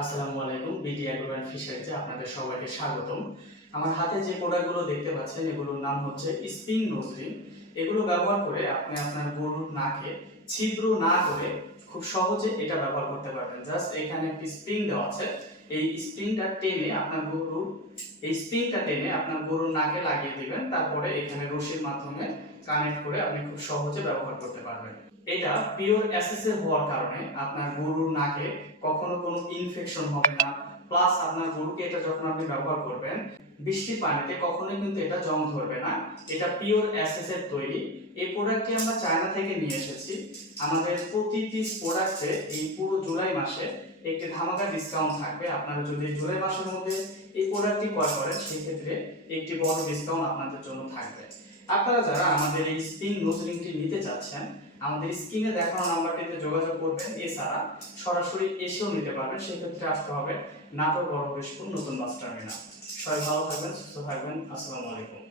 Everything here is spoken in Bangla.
আসসালামু আলাইকুম। বিডি অ্যাগ্রো অ্যান্ড ফিশারিজে আপনাদের সবাইকে স্বাগতম। আমার হাতে যে প্রোডাক্টগুলো দেখতে পাচ্ছেন এগুলোর নাম হচ্ছে স্প্রিং নোজ রিং। এগুলো ব্যবহার করে আপনি আপনার গরুর নাকে ছিদ্র না করে খুব সহজে এটা ব্যবহার করতে পারবেন। জাস্ট এখানে একটি স্প্রিং দেওয়া আছে। এই স্প্রিংটা টেনে আপনার গরুর নাকে লাগিয়ে দিবেন। তারপরে এখানে রশির মাধ্যমে কানেক্ট করে আপনি খুব সহজে ব্যবহার করতে পারবেন। এটা পিওর অ্যাসেসের হওয়ার কারণে আপনার গরুর নাকে কখনো কোনো ইনফেকশন হবে না। প্লাস আপনার গরুকে এটা যখন আপনি ব্যবহার করবেন বৃষ্টির পানিতে কখনোই কিন্তু এটা জং ধরবে না। এটা পিওর অ্যাসেসের তৈরি। এই প্রোডাক্টটি আমরা চায়না থেকে নিয়ে এসেছি। আমাদের প্রতি পিস প্রোডাক্টে এই পুরো জুলাই মাসে একটি ধামাকা ডিসকাউন্ট থাকবে। আপনারা যদি জুলাই মাসের মধ্যে এই প্রোডাক্টটি ক্রয় করেন সেক্ষেত্রে একটি বড় ডিসকাউন্ট আপনাদের জন্য থাকবে। আপনারা যারা আমাদের এই স্প্রিং নোজ রিংটি নিতে চাচ্ছেন আমাদের স্ক্রিনে দেখানো নাম্বারটিতে যোগাযোগ করবেন। এছাড়া সরাসরি এসেও নিতে পারবেন। সেক্ষেত্রে আসতে হবে নাটোর বড় হরিশপুর নতুন বাস টার্মিনাল। সবাই ভালো থাকবেন, সুস্থ থাকবেন। আসসালামু আলাইকুম।